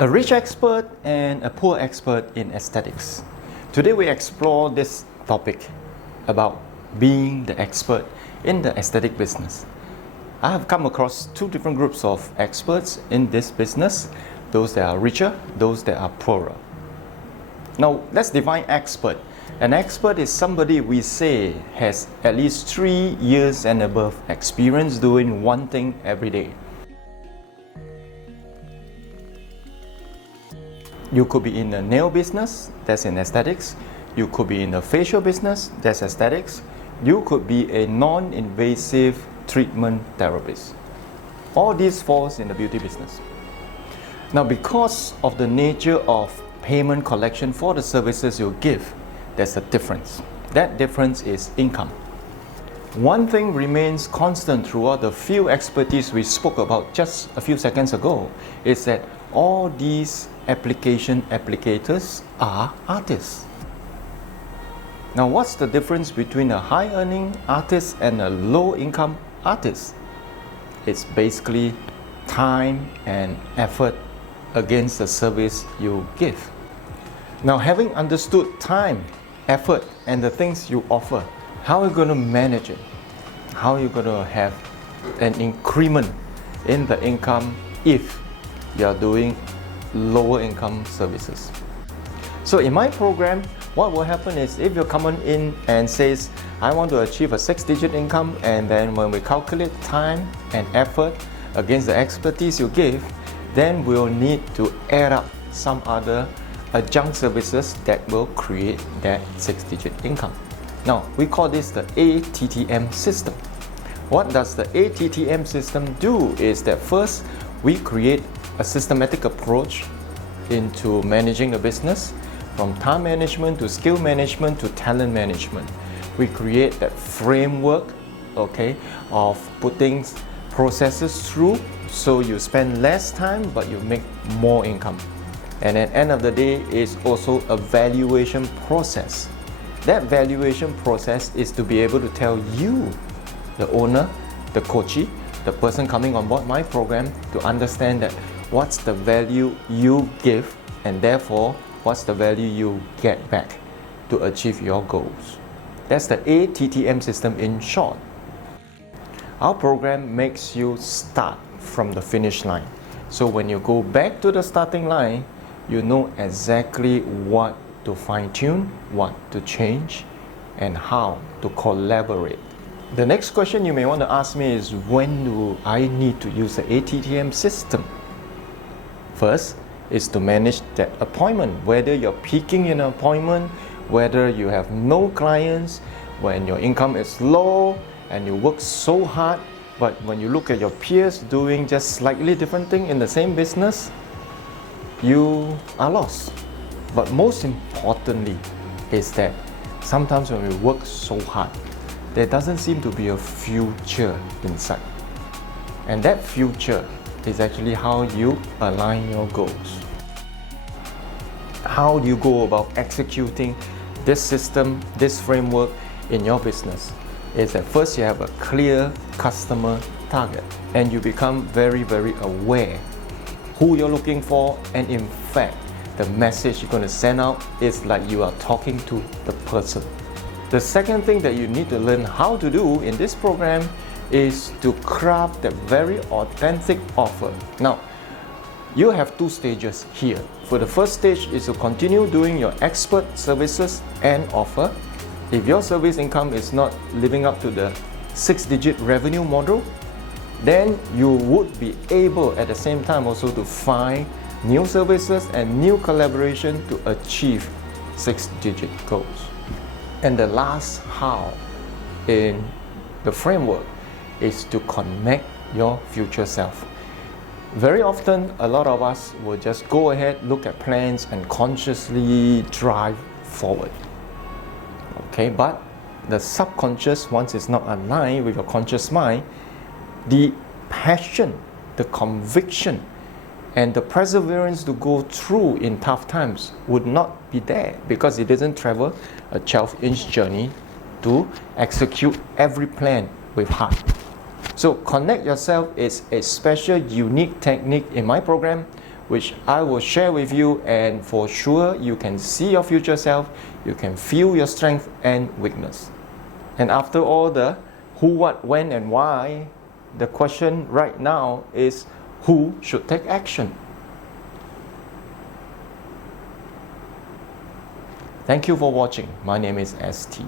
A rich expert and a poor expert in aesthetics. Today we explore this topic about being the expert in the aesthetic business. I have come across two different groups of experts in this business, those that are richer, those that are poorer. Now let's define expert. An expert is somebody we say has at least 3 years and above experience doing one thing every day. You could be in a nail business, that's in aesthetics. You could be in a facial business, that's aesthetics. You could be a non-invasive treatment therapist. All these falls in the beauty business. Now, because of the nature of payment collection for the services you give, there's a difference. That difference is income. One thing remains constant throughout the field expertise we spoke about just a few seconds ago is that all these applicators are artists. Now, what's the difference between a high-earning artist and a low-income artist? It's basically time and effort against the service you give. Now, having understood time, effort, and the things you offer, how are you going to manage it? How are you going to have an increment in the income if you are doing lower income services? So in my program, what will happen is if you're coming in and says, I want to achieve a 6-digit income, and then when we calculate time and effort against the expertise you give, then we'll need to add up some other adjunct services that will create that 6-digit income. Now, we call this the ATTM system. What does the ATTM system do is that first, we create a systematic approach into managing a business, from time management to skill management to talent management. We create that framework, of putting processes through so you spend less time but you make more income. And at the end of the day, is also a valuation process. That valuation process is to be able to tell you, the owner, the coachee, the person coming on board my program, to understand that what's the value you give, and therefore what's the value you get back to achieve your goals. That's the ATTM system in short. Our program makes you start from the finish line. So when you go back to the starting line, you know exactly what to fine-tune, what to change, and how to collaborate. The next question you may want to ask me is, when do I need to use the ATTM system? First is to manage that appointment, whether you're peaking in an appointment, whether you have no clients, when your income is low and you work so hard, but when you look at your peers doing just slightly different thing in the same business, you are lost. But most importantly is that sometimes when we work so hard, there doesn't seem to be a future in sight. And that future is actually how you align your goals. How do you go about executing this system, this framework in your business? Is that first you have a clear customer target and you become very, very aware who you're looking for, and in fact, the message you're going to send out is like you are talking to the person. The second thing that you need to learn how to do in this program is to craft a very authentic offer. Now, you have 2 stages here. For the first stage is to continue doing your expert services and offer. If your service income is not living up to the 6-digit revenue model, then you would be able at the same time also to find new services and new collaboration to achieve 6-digit goals. And the last how in the framework is to connect your future self. Very often, a lot of us will just go ahead, look at plans, and consciously drive forward. But the subconscious, once it's not aligned with your conscious mind, the passion, the conviction, and the perseverance to go through in tough times would not be there, because it doesn't travel a 12-inch journey to execute every plan with heart. So Connect Yourself is a special, unique technique in my program which I will share with you, and for sure you can see your future self, you can feel your strength and weakness. And after all the who, what, when and why, the question right now is who should take action? Thank you for watching. My name is ST.